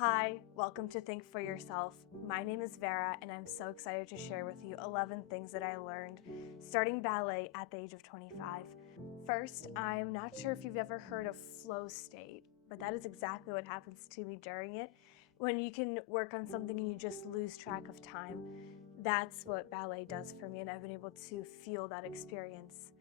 Hi, welcome to Think for Yourself. My name is Vera, and I'm so excited to share with you 11 things that I learned starting ballet at the age of 25. First, I'm not sure if you've ever heard of flow state, but that is exactly what happens to me during it. When you can work on something and you just lose track of time, that's what ballet does for me, and I've been able to feel that experience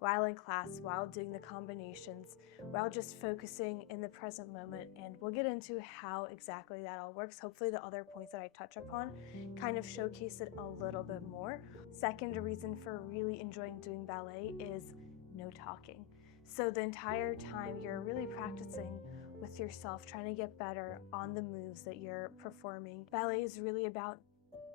while in class, while doing the combinations, while just focusing in the present moment. And we'll get into how exactly that all works. Hopefully the other points that I touch upon kind of showcase it a little bit more. Second, a reason for really enjoying doing ballet is no talking. So the entire time you're really practicing with yourself, trying to get better on the moves that you're performing. Ballet is really about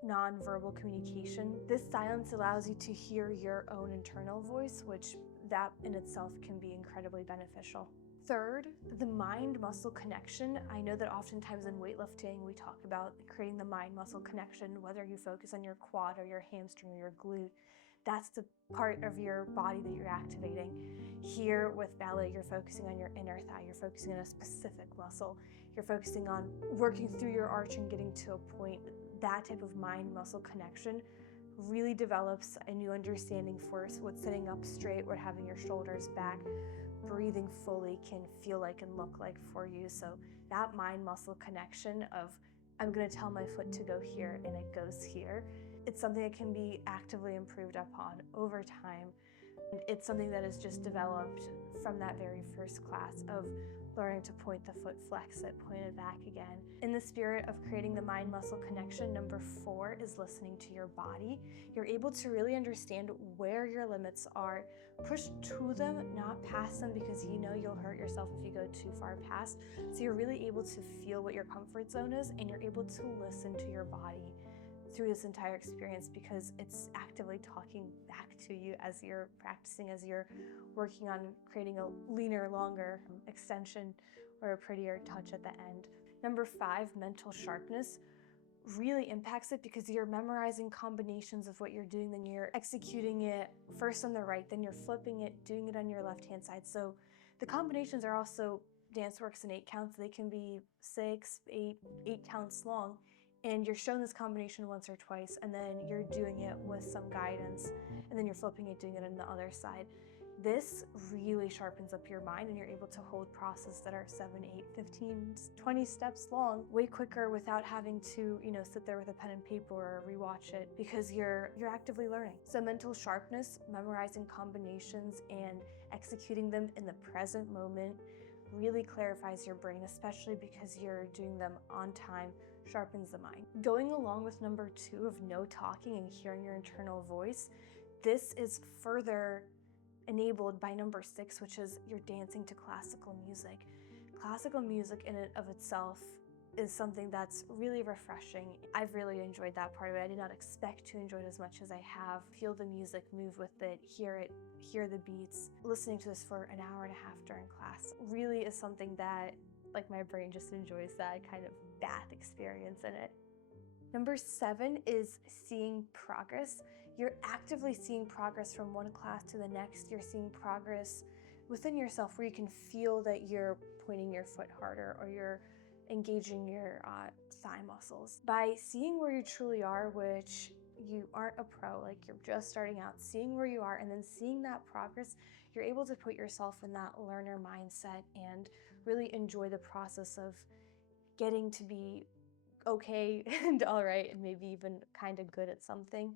non-verbal communication. This silence allows you to hear your own internal voice, which that in itself can be incredibly beneficial. Third, the mind-muscle connection. I know that oftentimes in weightlifting, we talk about creating the mind-muscle connection, whether you focus on your quad or your hamstring or your glute. That's the part of your body that you're activating. Here with ballet, you're focusing on your inner thigh, you're focusing on a specific muscle, you're focusing on working through your arch and getting to a point. That type of mind-muscle connection really develops a new understanding for what's sitting up straight, what having your shoulders back, breathing fully can feel like and look like for you. So that mind-muscle connection of, I'm gonna tell my foot to go here and it goes here, it's something that can be actively improved upon over time. It's something that is just developed from that very first class of learning to point the foot, flex it, point it back again. In the spirit of creating the mind-muscle connection, number 4 is listening to your body. You're able to really understand where your limits are, push to them, not past them, because you know you'll hurt yourself if you go too far past. So you're really able to feel what your comfort zone is, and you're able to listen to your body through this entire experience because it's actively talking back to you as you're practicing, as you're working on creating a leaner, longer extension or a prettier touch at the end. Number 5, mental sharpness really impacts it because you're memorizing combinations of what you're doing, then you're executing it first on the right, then you're flipping it, doing it on your left-hand side. So the combinations are also dance works in 8 counts. They can be 6, 8 counts long. And you're shown this combination once or twice, and then you're doing it with some guidance, and then you're flipping it, doing it on the other side. This really sharpens up your mind, and you're able to hold processes that are 7, 8, 15, 20 steps long way quicker without having to, sit there with a pen and paper or rewatch it because you're actively learning. So mental sharpness, memorizing combinations and executing them in the present moment really clarifies your brain, especially because you're doing them on time, sharpens the mind. Going along with number 2 of no talking and hearing your internal voice, this is further enabled by number 6, which is you're dancing to classical music. Classical music in and of itself is something that's really refreshing. I've really enjoyed that part of it. I did not expect to enjoy it as much as I have. Feel the music, move with it, hear the beats. Listening to this for an hour and a half during class really is something that, like, my brain just enjoys that kind of bath experience in it. Number 7 is seeing progress. You're actively seeing progress from one class to the next. You're seeing progress within yourself where you can feel that you're pointing your foot harder or you're engaging your thigh muscles. By seeing where you truly are, which you aren't a pro, like you're just starting out, seeing where you are and then seeing that progress, you're able to put yourself in that learner mindset and really enjoy the process of getting to be okay and all right and maybe even kind of good at something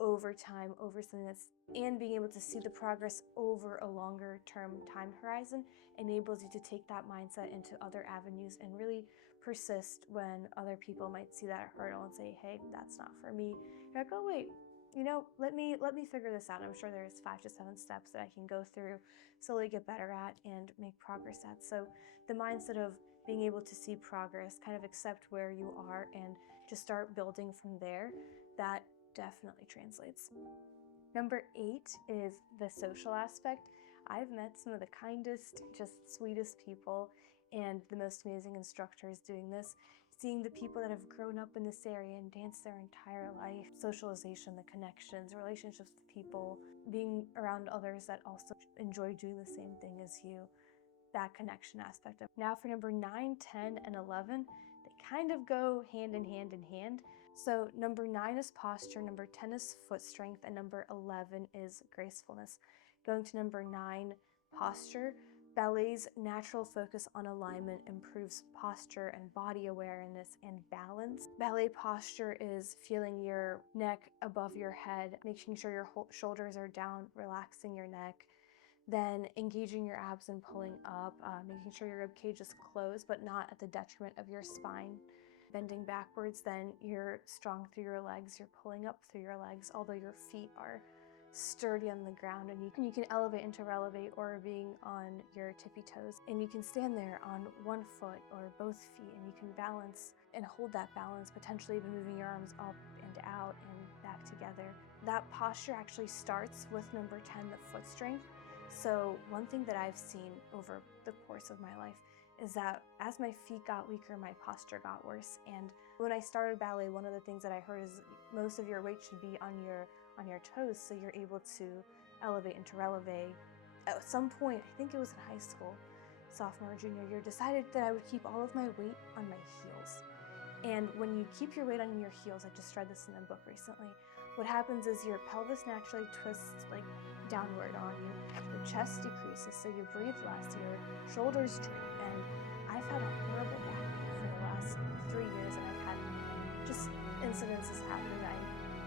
over time, over something that's, and being able to see the progress over a longer term time horizon enables you to take that mindset into other avenues and really persist when other people might see that hurdle and say, hey, that's not for me. You're like, oh wait, let me figure this out. I'm sure there's 5 to 7 steps that I can go through, slowly get better at and make progress at. So the mindset of being able to see progress, kind of accept where you are and just start building from there, that definitely translates. Number 8 is the social aspect. I've met some of the kindest, just sweetest people and the most amazing instructors doing this. Seeing the people that have grown up in this area and danced their entire life, socialization, the connections, relationships with people, being around others that also enjoy doing the same thing as you. That connection aspect of. Now for number 9, 10, and 11, the kind of go hand in hand in hand. So number 9 is posture, number 10 is foot strength, and number 11 is gracefulness. Going to number 9, posture. Ballet's natural focus on alignment improves posture and body awareness and balance. Ballet posture is feeling your neck above your head, making sure your shoulders are down, relaxing your neck, then engaging your abs and pulling up, making sure your rib cage is closed but not at the detriment of your spine. Bending backwards, then you're strong through your legs, you're pulling up through your legs, although your feet are sturdy on the ground, and you can elevate into releve or being on your tippy toes, and you can stand there on one foot or both feet, and you can balance and hold that balance, potentially even moving your arms up and out and back together. That posture actually starts with number 10, the foot strength. So one thing that I've seen over the course of my life is that as my feet got weaker, my posture got worse. And when I started ballet, one of the things that I heard is most of your weight should be on your toes, so you're able to elevate into releve. At some point, I think it was in high school, sophomore or junior year, decided that I would keep all of my weight on my heels. And when you keep your weight on your heels, I just read this in a book recently, what happens is your pelvis naturally twists like downward on you, your chest decreases, so you breathe less, your shoulders droop, and I've had a horrible back for the last 3 years, and I've had just incidences happening. I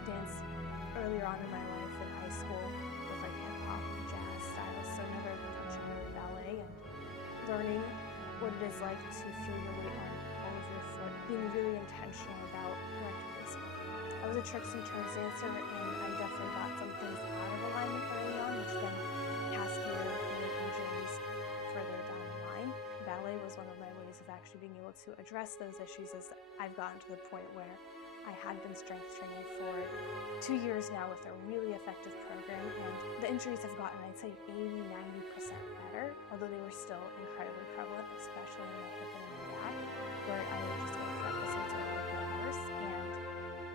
danced earlier on in my life in high school with like hip hop and jazz styles, so never intentionally with ballet, and learning what it is like to feel your weight on all of your foot, being really intentional about correct placement. I was a tricks and turns dancer, and I definitely got some things out of alignment early on, which then cascaded into injuries further down the line. Ballet was one of my ways of actually being able to address those issues, as I've gotten to the point where I had been strength training for 2 years now with a really effective program, and the injuries have gotten, I'd say, 80–90% better, although they were still incredibly prevalent, especially in my hip and in my back, where I would just go for episodes where it would get worse. And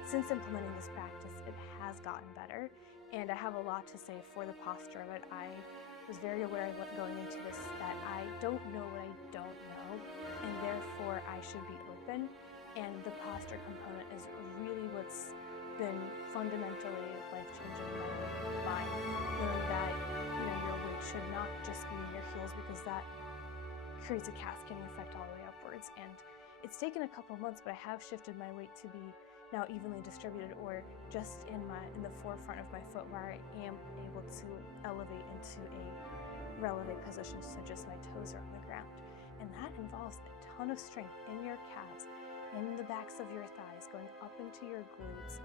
since implementing this practice, it has gotten better, and I have a lot to say for the posture of it. I was very aware of going into this that I don't know what I don't know, and therefore I should be open. And the posture component is really what's been fundamentally life-changing in my mind, knowing that your weight should not just be in your heels, because that creates a cascading effect all the way upwards. And it's taken a couple months, but I have shifted my weight to be now evenly distributed, or just in the forefront of my foot, where I am able to elevate into a releve position, so just my toes are on the ground. And that involves a ton of strength in your calves, in the backs of your thighs, going up into your glutes,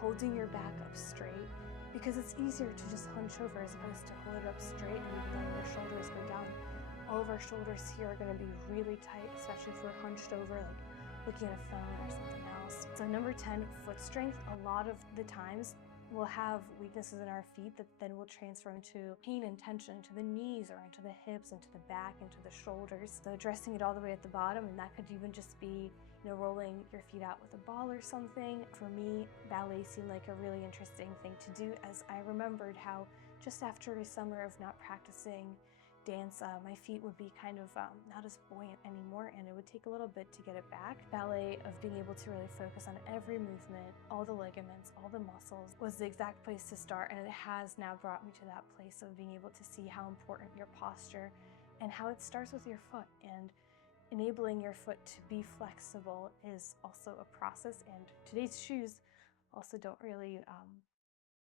holding your back up straight, because it's easier to just hunch over as opposed to hold it up straight and letting your shoulders go down. All of our shoulders here are going to be really tight, especially if we're hunched over, like looking at a phone or something else. So number 10, foot strength. A lot of the times we'll have weaknesses in our feet that then will transfer into pain and tension into the knees or into the hips, into the back, into the shoulders. So addressing it all the way at the bottom, and that could even just be rolling your feet out with a ball or something. For me, ballet seemed like a really interesting thing to do, as I remembered how just after a summer of not practicing dance, my feet would be kind of not as buoyant anymore, and it would take a little bit to get it back. Ballet, of being able to really focus on every movement, all the ligaments, all the muscles, was the exact place to start, and it has now brought me to that place of being able to see how important your posture and how it starts with your foot. And enabling your foot to be flexible is also a process, and today's shoes also don't really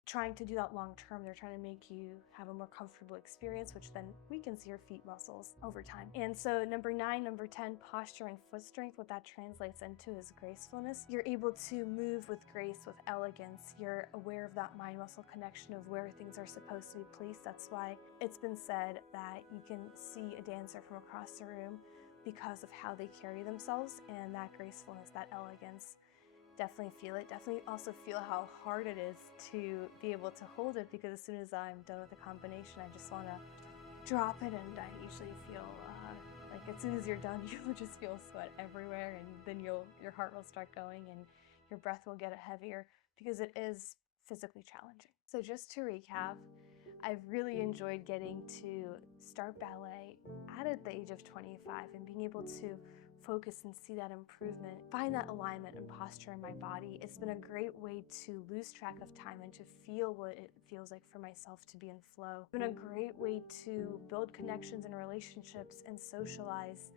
trying to do that long term. They're trying to make you have a more comfortable experience, which then weakens your feet muscles over time. And so number 9, number 10, posture and foot strength, what that translates into is gracefulness. You're able to move with grace, with elegance. You're aware of that mind muscle connection of where things are supposed to be placed. That's why it's been said that you can see a dancer from across the room because of how they carry themselves, and that gracefulness, that elegance. Definitely feel it. Definitely also feel how hard it is to be able to hold it, because as soon as I'm done with the combination, I just want to drop it, and I usually feel like as soon as you're done, you'll just feel sweat everywhere, and then your heart will start going, and your breath will get heavier, because it is physically challenging. So just to recap, I've really enjoyed getting to start ballet at the age of 25 and being able to focus and see that improvement, find that alignment and posture in my body. It's been a great way to lose track of time and to feel what it feels like for myself to be in flow. It's been a great way to build connections and relationships and socialize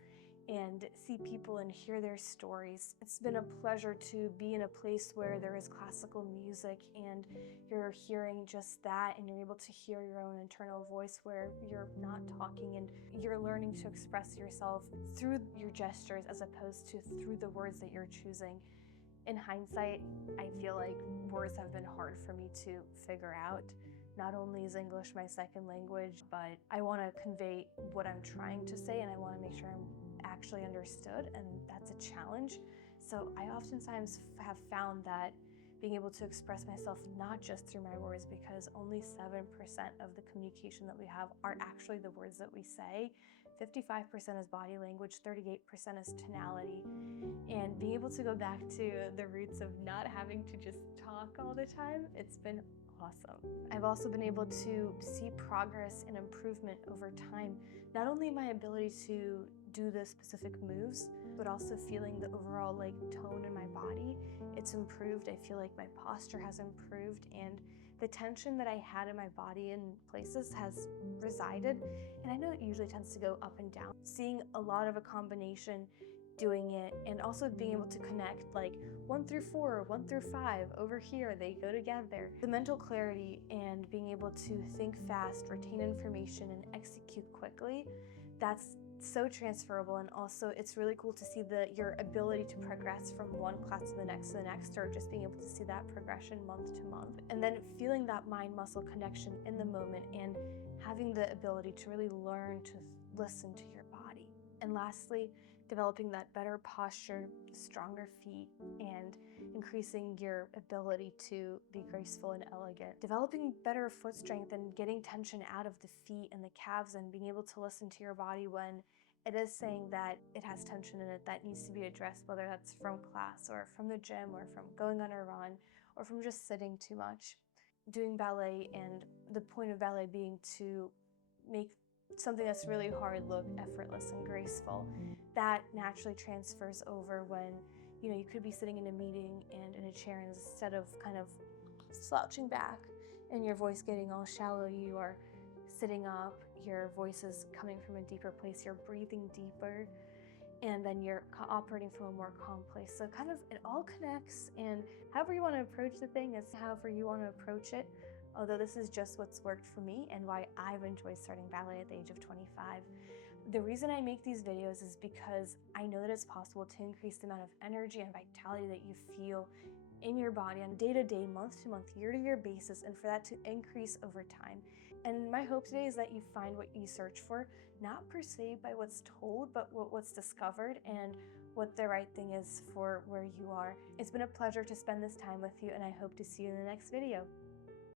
and see people and hear their stories. It's been a pleasure to be in a place where there is classical music and you're hearing just that, and you're able to hear your own internal voice where you're not talking and you're learning to express yourself through your gestures as opposed to through the words that you're choosing. In hindsight, I feel like words have been hard for me to figure out. Not only is English my second language, but I want to convey what I'm trying to say, and I want to make sure I'm actually understood, and that's a challenge. So I oftentimes have found that being able to express myself not just through my words, because only 7% of the communication that we have are actually the words that we say. 55% is body language, 38% is tonality. And being able to go back to the roots of not having to just talk all the time, it's been awesome. I've also been able to see progress and improvement over time. Not only my ability to do the specific moves, but also feeling the overall tone in my body. It's improved. I feel like my posture has improved, and the tension that I had in my body in places has resided. And I know it usually tends to go up and down. Seeing a lot of a combination doing it, and also being able to connect 1 through 4, 1 through 5, over here, they go together. The mental clarity and being able to think fast, retain information, and execute quickly, that's so transferable. And also it's really cool to see your ability to progress from one class to the next, or just being able to see that progression month to month. And then feeling that mind-muscle connection in the moment and having the ability to really learn to listen to your body. And lastly, developing that better posture, stronger feet, and increasing your ability to be graceful and elegant. Developing better foot strength and getting tension out of the feet and the calves, and being able to listen to your body when it is saying that it has tension in it that needs to be addressed, whether that's from class or from the gym or from going on a run or from just sitting too much. Doing ballet, and the point of ballet being to make something that's really hard look effortless and graceful. That naturally transfers over when you could be sitting in a meeting and in a chair, and instead of kind of slouching back and your voice getting all shallow, you are sitting up, your voice is coming from a deeper place, you're breathing deeper, and then you're operating from a more calm place. So kind of it all connects, and however you want to approach the thing is however you want to approach it. Although this is just what's worked for me and why I've enjoyed starting ballet at the age of 25. The reason I make these videos is because I know that it's possible to increase the amount of energy and vitality that you feel in your body on a day-to-day, month-to-month, year-to-year basis, and for that to increase over time. And my hope today is that you find what you search for, not per se by what's told, but what's discovered and what the right thing is for where you are. It's been a pleasure to spend this time with you, and I hope to see you in the next video.